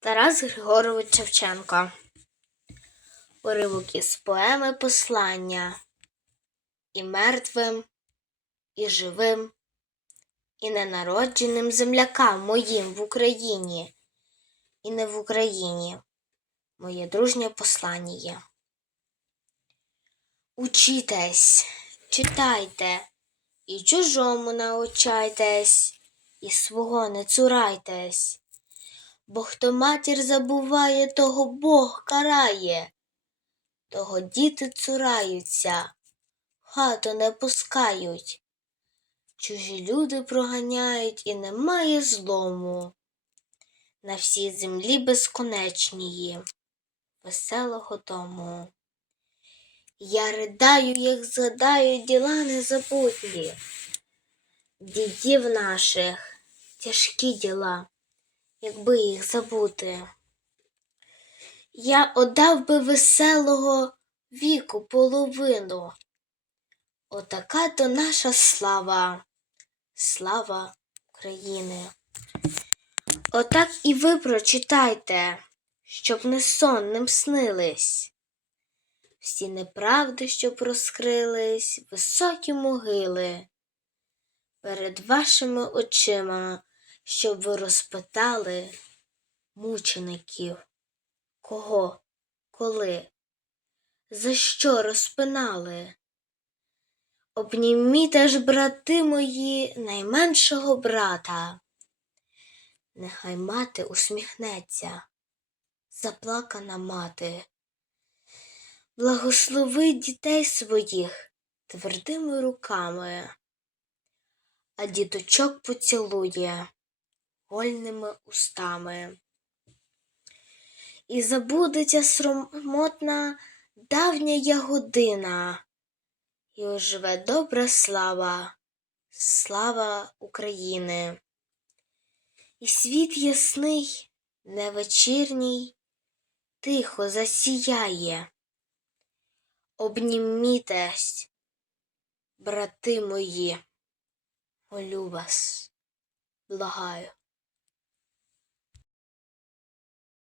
Тарас Григорович Шевченко. Уривок із поеми Послання. І мертвим, і живим, і ненародженим землякам моїм в Україні, і не в Україні. Моє дружнє послання. Учітесь, читайте, і чужому научайтесь, і свого не цурайтесь. Бо хто матір забуває, того Бог карає, того діти цураються, хату не пускають. Чужі люди проганяють і немає злому. На всій землі безконечнії, веселого дому. Я ридаю, як згадаю діла незабутні, дідів наших тяжкі діла якби їх забути. Я отдав би веселого віку половину. Отака то наша слава, слава України. Отак і ви прочитайте, щоб не сонним снились. Всі неправди, щоб розкрились, високі могили. Перед вашими очима щоб ви розпитали мучеників, кого, коли, за що розпинали? Обніміте ж, брати мої, найменшого брата. Нехай мати усміхнеться, заплакана мати. Благослови дітей своїх твердими руками, а діточок поцілує вольними устами. І забудеться сромотна давня я година, і оживе добра слава, слава України. І світ ясний, невечірній, тихо засіяє. Обнімітесь, брати мої, молю вас, благаю.